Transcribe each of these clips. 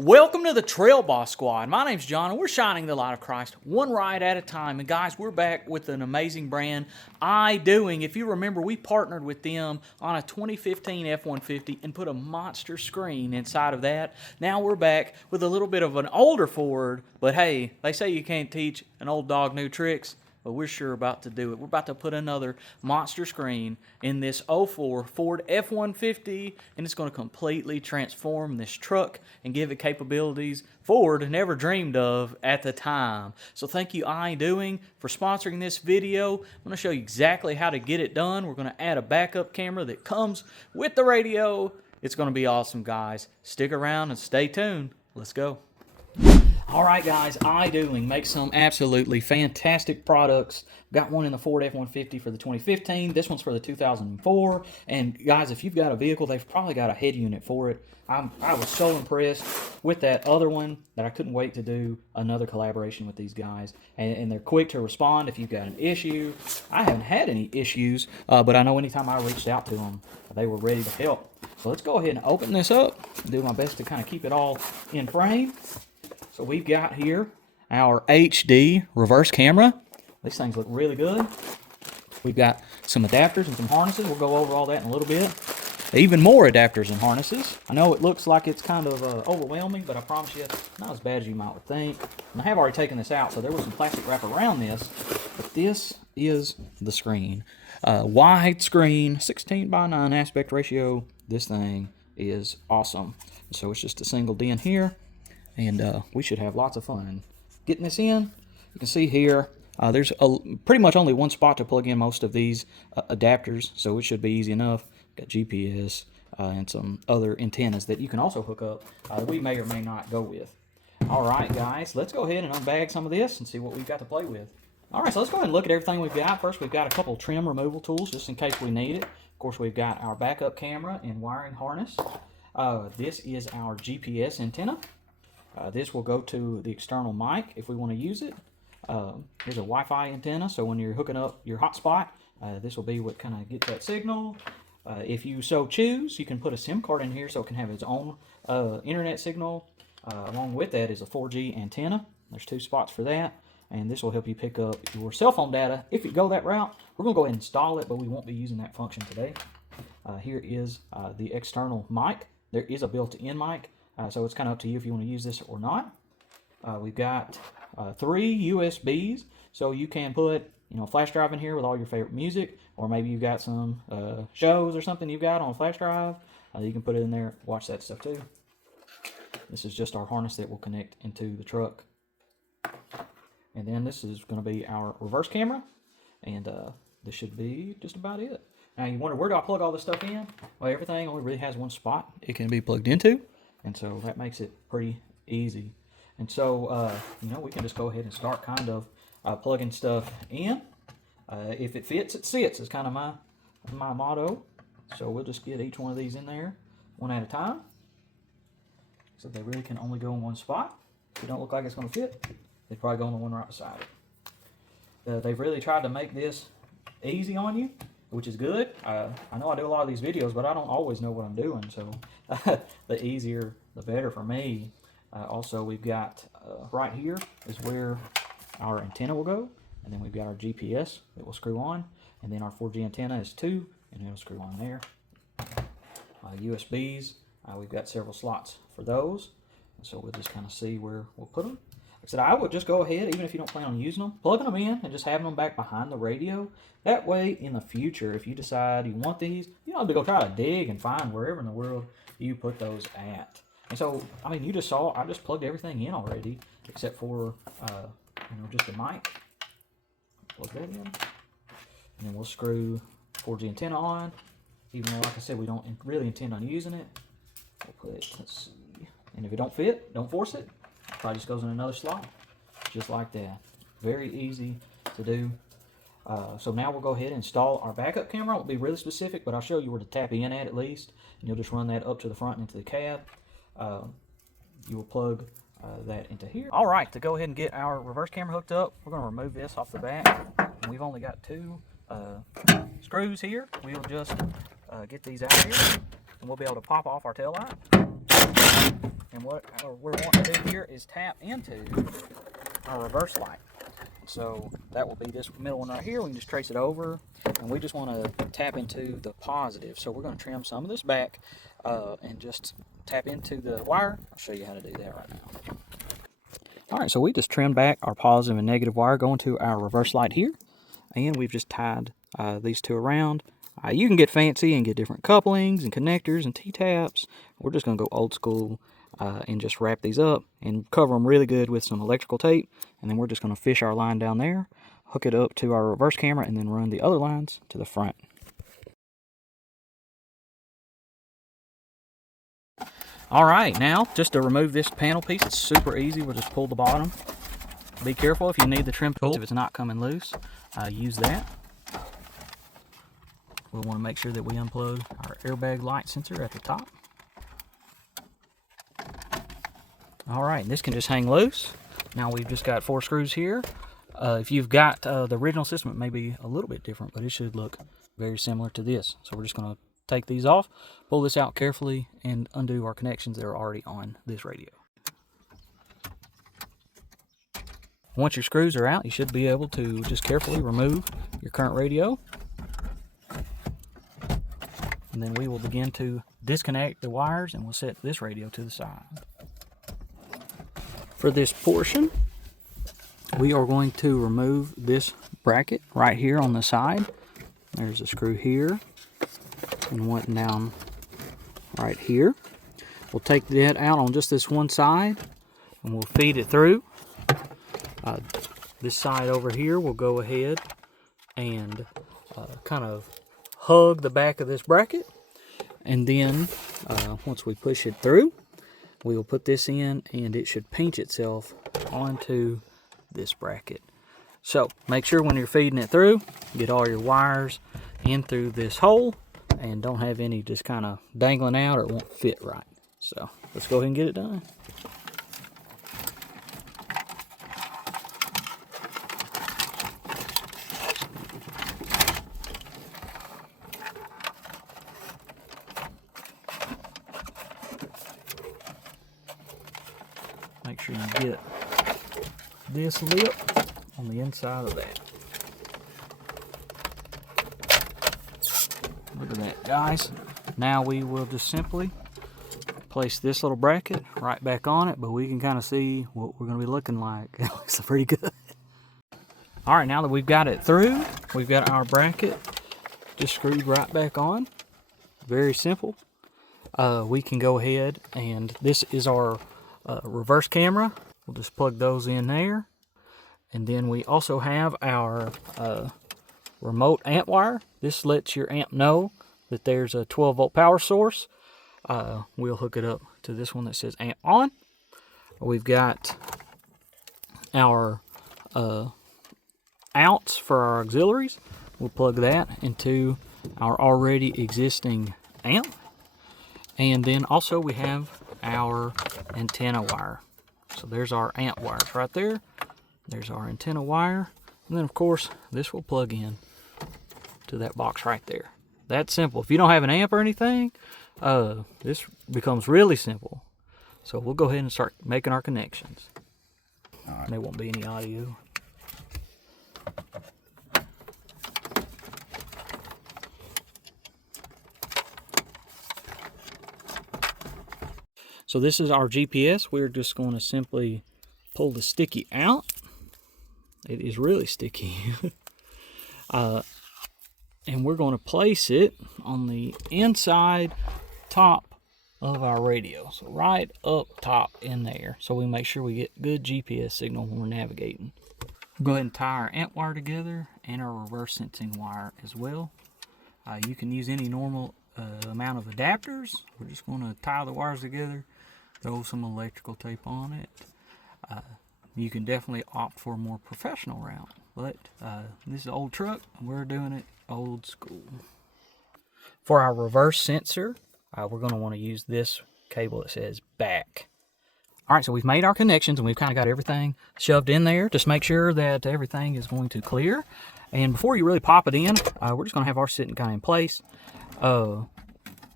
Welcome to the Trail Boss Squad. My name's John, and we're shining the light of Christ one ride at a time. And guys, we're back with an amazing brand, Idoing. If you remember, we partnered with them on a 2015 F-150 and put a monster screen inside of that. Now we're back with a little bit of an older Ford, but hey, they say you can't teach an old dog new tricks. But we're sure about to do it. We're about to put another monster screen in this '04 Ford F-150, and it's going to completely transform this truck and give it capabilities Ford never dreamed of at the time. So thank you, Idoing, for sponsoring this video. I'm going to show you exactly how to get it done. We're going to add a backup camera that comes with the radio. It's going to be awesome, guys. Stick around and stay tuned. Let's go. All right, guys, Idoing makes some absolutely fantastic products. Got one in the Ford F-150 for the 2015. This one's for the 2004. And guys, if you've got a vehicle, they've probably got a head unit for it. I was so impressed with that other one that I couldn't wait to do another collaboration with these guys. And they're quick to respond if you've got an issue. I haven't had any issues, but I know anytime I reached out to them, they were ready to help. So let's go ahead and open this up. Do my best to kind of keep it all in frame. So we've got here our HD reverse camera. These things look really good. We've got some adapters and some harnesses. We'll go over all that in a little bit. Even more adapters and harnesses. I know it looks like it's kind of overwhelming, but I promise you, it's not as bad as you might think. And I have already taken this out, so there was some plastic wrap around this. But this is the screen. Wide screen, 16:9 aspect ratio. This thing is awesome. So it's just a single DIN here. And we should have lots of fun getting this in. You can see here, there's pretty much only one spot to plug in most of these adapters, so it should be easy enough. Got GPS and some other antennas that you can also hook up that we may or may not go with. All right, guys, let's go ahead and unbag some of this and see what we've got to play with. All right, so let's go ahead and look at everything we've got. First, we've got a couple trim removal tools just in case we need it. Of course, we've got our backup camera and wiring harness. This is our GPS antenna. This will go to the external mic if we want to use it. Here's a Wi-Fi antenna, so when you're hooking up your hotspot, this will be what kind of gets that signal. If you so choose, you can put a SIM card in here so it can have its own internet signal. Along with that is a 4G antenna. There's two spots for that, and this will help you pick up your cell phone data. If you go that route, we're going to go ahead and install it, but we won't be using that function today. Here is the external mic. There is a built-in mic. So it's kind of up to you if you want to use this or not. We've got 3 USBs, so you can put a flash drive in here with all your favorite music, or maybe you've got some shows or something you've got on a flash drive. You can put it in there, watch that stuff too. This is just our harness that will connect into the truck. And then this is going to be our reverse camera, and this should be just about it. Now you wonder, where do I plug all this stuff in? Well, everything only really has one spot it can be plugged into. And so that makes it pretty easy. And so, we can just go ahead and start kind of plugging stuff in. If it fits, it sits is kind of my motto. So we'll just get each one of these in there one at a time. So they really can only go in one spot. If it don't look like it's going to fit, they probably go in the one right beside it. They've really tried to make this easy on you, which is good. I know I do a lot of these videos, but I don't always know what I'm doing, so the easier, the better for me. Also, we've got right here is where our antenna will go, and then we've got our GPS that will screw on, and then our 4G antenna is 2, and it'll screw on there. USBs, we've got several slots for those, and so we'll just kind of see where we'll put them. Like I said, I would just go ahead, even if you don't plan on using them, plugging them in and just having them back behind the radio. That way, in the future, if you decide you want these, you don't have to go try to dig and find wherever in the world you put those at. And so, I mean, you just saw, I just plugged everything in already, except for, just the mic. Plug that in. And then we'll screw 4G antenna on. Even though, like I said, we don't really intend on using it. We'll put, let's see. And if it don't fit, don't force it. Probably just goes in another slot, just like that. Very easy to do. So now we'll go ahead and install our backup camera. I won't be really specific, but I'll show you where to tap in at least. And you'll just run that up to the front and into the cab. You will plug that into here. All right, to go ahead and get our reverse camera hooked up, we're going to remove this off the back. And we've only got 2 screws here. We'll just get these out here, and we'll be able to pop off our tail light. And And what we're wanting to do here is tap into our reverse light. So that will be this middle one right here. We can just trace it over, and we just want to tap into the positive. So we're going to trim some of this back and just tap into the wire. I'll show you how to do that right now. All right, so we just trimmed back our positive and negative wire going to our reverse light here, and we've just tied these two around. You can get fancy and get different couplings and connectors and T-taps. We're just going to go old school and just wrap these up and cover them really good with some electrical tape. And then we're just going to fish our line down there, hook it up to our reverse camera, and then run the other lines to the front. All right, now just to remove this panel piece, it's super easy. We'll just pull the bottom. Be careful if you need the trim tool. If it's not coming loose, use that. We'll want to make sure that we unplug our airbag light sensor at the top. All right, this can just hang loose. Now we've just got 4 screws here. If you've got the original system, it may be a little bit different, but it should look very similar to this. So we're just going to take these off, pull this out carefully, and undo our connections that are already on this radio. Once your screws are out, you should be able to just carefully remove your current radio. And then we will begin to disconnect the wires, and we'll set this radio to the side. For this portion, we are going to remove this bracket right here on the side. There's a screw here and one down right here. We'll take that out on just this one side and we'll feed it through. This side over here, we'll go ahead and kind of hug the back of this bracket, and then once we push it through, we will put this in and it should pinch itself onto this bracket. So make sure when you're feeding it through, get all your wires in through this hole and don't have any just kind of dangling out or it won't fit right. So let's go ahead and get it done. Make sure you get this lip on the inside of that. Look at that, guys. Now we will just simply place this little bracket right back on it, but we can kind of see what we're going to be looking like. It looks pretty good. All right, now that we've got it through, we've got our bracket just screwed right back on. Very simple. We can go ahead, and this is our reverse camera. We'll just plug those in there. And then we also have our remote amp wire. This lets your amp know that there's a 12 volt power source. We'll hook it up to this one that says amp on. We've got our outs for our auxiliaries. We'll plug that into our already existing amp. And then also we have our antenna wire. So there's our amp wires right there. There's our antenna wire. And then of course this will plug in to that box right there. That's simple. If you don't have an amp or anything, this becomes really simple. So we'll go ahead and start making our connections. All right. There won't be any audio. So this is our GPS. We're just going to simply pull the sticky out. It is really sticky. And we're going to place it on the inside top of our radio. So right up top in there. So we make sure we get good GPS signal when we're navigating. We'll go ahead and tie our amp wire together and our reverse sensing wire as well. You can use any normal amount of adapters. We're just going to tie the wires together, throw some electrical tape on it. You can definitely opt for a more professional route, but this is an old truck and we're doing it old school. For our reverse sensor, we're going to want to use this cable that says back. All right, so we've made our connections and we've kind of got everything shoved in there. Just make sure that everything is going to clear. And before you really pop it in, we're just going to have ours sitting kind of in place. We're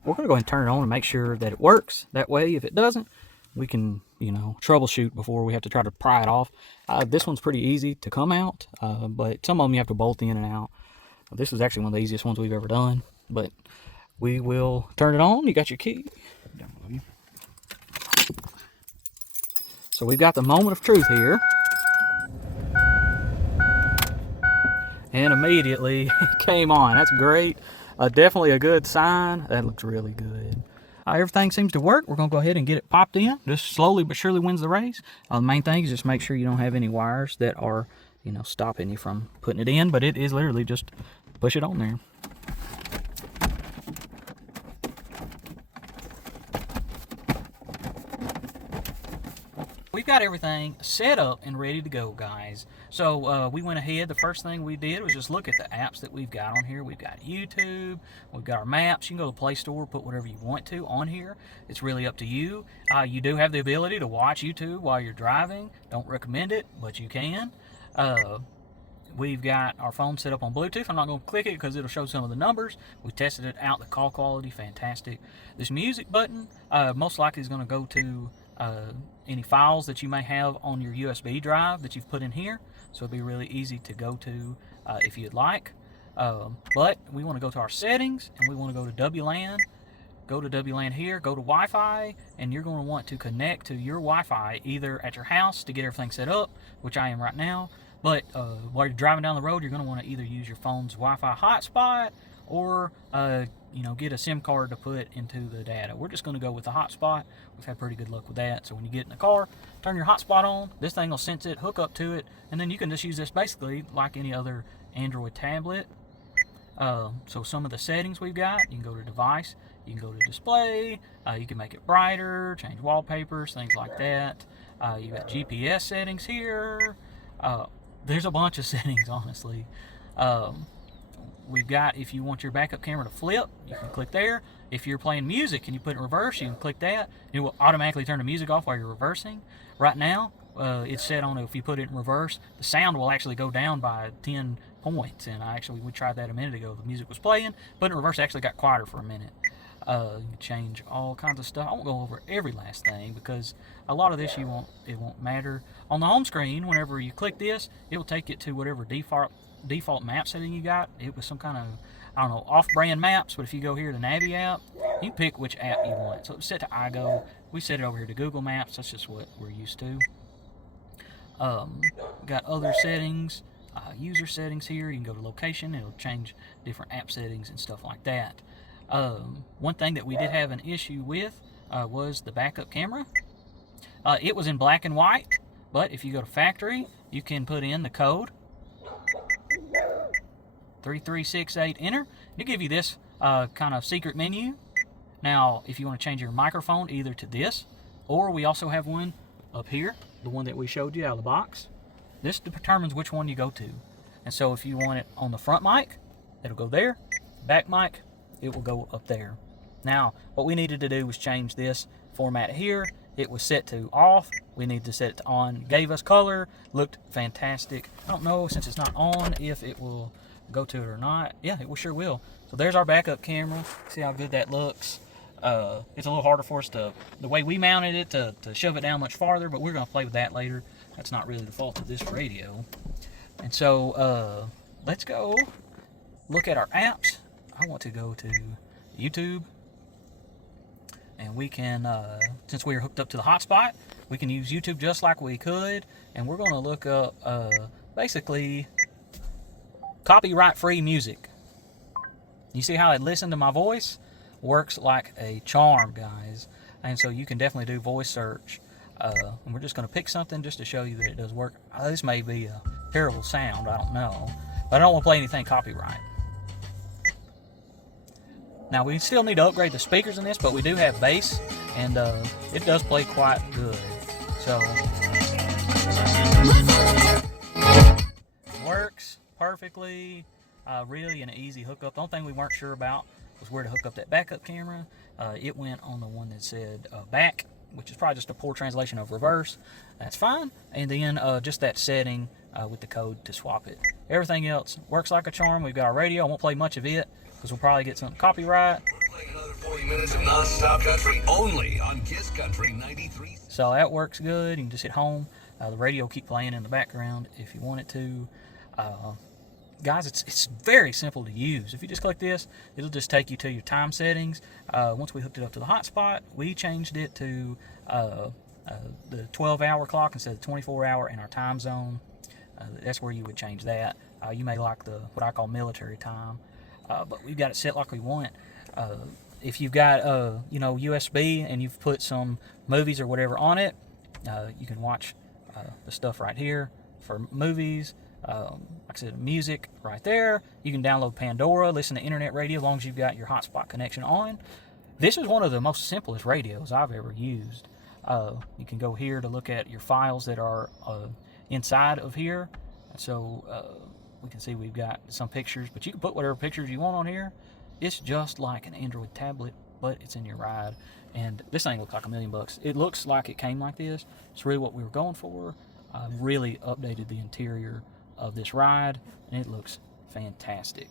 going to go ahead and turn it on and make sure that it works. That way, if it doesn't, we can, you know, troubleshoot before we have to try to pry it off. This one's pretty easy to come out, but some of them you have to bolt in and out. This is actually one of the easiest ones we've ever done, but we will turn it on. You got your key. So we've got the moment of truth here. And immediately it came on. That's great. Definitely a good sign. That looks really good. Everything seems to work. We're going to go ahead and get it popped in. Just slowly but surely wins the race. The main thing is just make sure you don't have any wires that are, you know, stopping you from putting it in. But it is literally just push it on there. We've got everything set up and ready to go, guys. So we went ahead. The first thing we did was just look at the apps that we've got on here. We've got YouTube. We've got our maps. You can go to the Play Store, put whatever you want to on here. It's really up to you. You do have the ability to watch YouTube while you're driving. Don't recommend it, but you can. We've got our phone set up on Bluetooth. I'm not going to click it because it'll show some of the numbers. We tested it out. The call quality, fantastic. This music button most likely is going to go to any files that you may have on your USB drive that you've put in here. So it'll be really easy to go to if you'd like. But we want to go to our settings and we want to go to WLAN. Go to WLAN here, go to Wi-Fi, and you're going to want to connect to your Wi-Fi either at your house to get everything set up, which I am right now. But while you're driving down the road, you're going to want to either use your phone's Wi-Fi hotspot or you know, get a SIM card to put into the data. We're just going to go with the hotspot. We've had pretty good luck with that. So when you get in the car, turn your hotspot on. This thing will sense it, hook up to it, and then you can just use this basically like any other Android tablet. So some of the settings we've got, you can go to device, you can go to display, you can make it brighter, change wallpapers, things like that. You've got GPS settings here. There's a bunch of settings, honestly. We've got, if you want your backup camera to flip, you can click there. If you're playing music and you put it in reverse, you can click that. It will automatically turn the music off while you're reversing. Right now, it's set on, if you put it in reverse, the sound will actually go down by 10 points. And we tried that a minute ago. The music was playing, but in reverse, it actually got quieter for a minute. You can change all kinds of stuff. I won't go over every last thing because a lot of this it won't matter. On the home screen, whenever you click this, it will take it to whatever default map setting you got. It was some kind of, I don't know, off-brand maps, but if you go here to Navi app, you can pick which app you want. So it's set to iGo. We set it over here to Google Maps. That's just what we're used to. Got other settings, user settings here. You can go to location. It'll change different app settings and stuff like that. One thing that we did have an issue with was the backup camera. It was in black and white, but if you go to factory, you can put in the code 3368 enter. It'll give you this kind of secret menu. Now, if you want to change your microphone either to this, or we also have one up here, the one that we showed you out of the box. This determines which one you go to. And so if you want it on the front mic, it'll go there. Back mic, it will go up there. Now, what we needed to do was change this format here. It was set to off. We need to set it to on. Gave us color. Looked fantastic. I don't know, since it's not on, if it will go to it or not. Yeah, it sure will. So there's our backup camera. See how good that looks. It's a little harder for us the way we mounted it, to shove it down much farther, but we're going to play with that later. That's not really the fault of this radio. And so let's go look at our apps. I want to go to YouTube. And we can, since we are hooked up to the hotspot, we can use YouTube just like we could. And we're going to look up, basically, copyright-free music. You see how it listened to my voice? Works like a charm, guys. And so you can definitely do voice search. And we're just going to pick something just to show you that it does work. This may be a terrible sound, I don't know. But I don't want to play anything copyright. Now, we still need to upgrade the speakers in this, but we do have bass, and it does play quite good. So, works perfectly, really an easy hookup. The only thing we weren't sure about was where to hook up that backup camera. It went on the one that said back, which is probably just a poor translation of reverse. That's fine. And then just that setting with the code to swap it. Everything else works like a charm. We've got our radio. I won't play much of it because we'll probably get some copyright. We're playing another 40 minutes of non-stop country only on Kiss Country 93. So that works good. You can just hit home. The radio will keep playing in the background if you want it to. Guys, it's very simple to use. If you just click this, it'll just take you to your time settings. Once we hooked it up to the hotspot, we changed it to the 12-hour clock instead of the 24-hour in our time zone. That's where you would change that. You may like what I call military time, but we've got it set like we want. If you've got USB and you've put some movies or whatever on it, you can watch the stuff right here for movies. Like I said, music right there. You can download Pandora, listen to internet radio as long as you've got your hotspot connection on. This is one of the most simplest radios I've ever used. You can go here to look at your files that are inside of here. So we can see we've got some pictures, but you can put whatever pictures you want on here. It's just like an Android tablet, but it's in your ride. And this thing looks like $1 million. It looks like it came like this. It's really what we were going for. Really updated the interior of this ride, and it looks fantastic.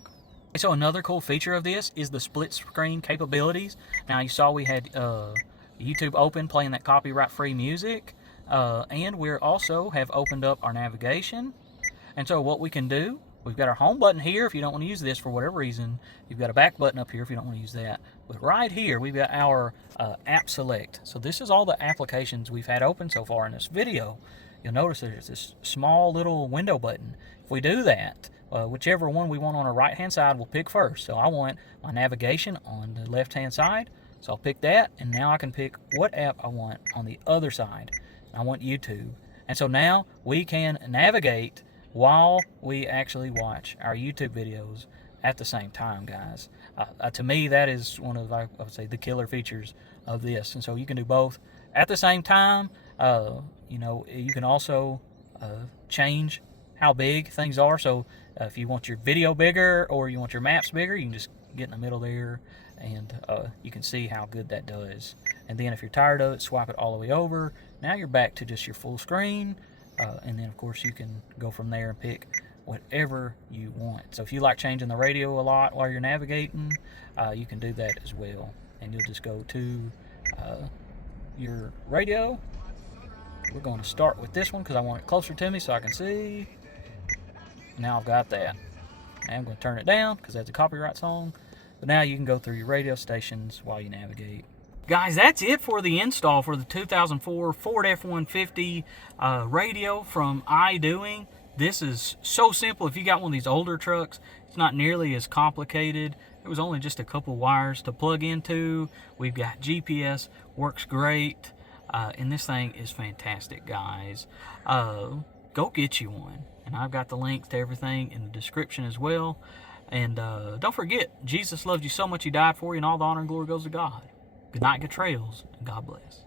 So another cool feature of this is the split screen capabilities. Now you saw we had YouTube open playing that copyright-free music, and we also have opened up our navigation. And so what we can do, we've got our home button here if you don't want to use this for whatever reason. You've got a back button up here if you don't want to use that. But right here, we've got our app select. So this is all the applications we've had open so far in this video. You'll notice there's this small little window button. If we do that, whichever one we want on our right-hand side, we'll pick first. So I want my navigation on the left-hand side. So I'll pick that, and now I can pick what app I want on the other side. I want YouTube. And so now we can navigate while we actually watch our YouTube videos at the same time, guys. To me, that is one of, I would say, the killer features of this. And so you can do both at the same time. You can also change how big things are. So if you want your video bigger or you want your maps bigger, you can just get in the middle there, and you can see how good that does. And then if you're tired of it, swipe it all the way over. Now you're back to just your full screen. And then, of course, you can go from there and pick whatever you want. So if you like changing the radio a lot while you're navigating, you can do that as well. And you'll just go to your radio. We're going to start with this one because I want it closer to me so I can see. Now I've got that. And I'm going to turn it down because that's a copyright song. But now you can go through your radio stations while you navigate. Guys, that's it for the install for the 2004 Ford F-150 radio from Idoing. This is so simple. If you got one of these older trucks, it's not nearly as complicated. It was only just a couple wires to plug into. We've got GPS, works great. And this thing is fantastic, guys. Go get you one. And I've got the links to everything in the description as well. And don't forget, Jesus loved you so much he died for you, and all the honor and glory goes to God. Good night, good trails, and God bless.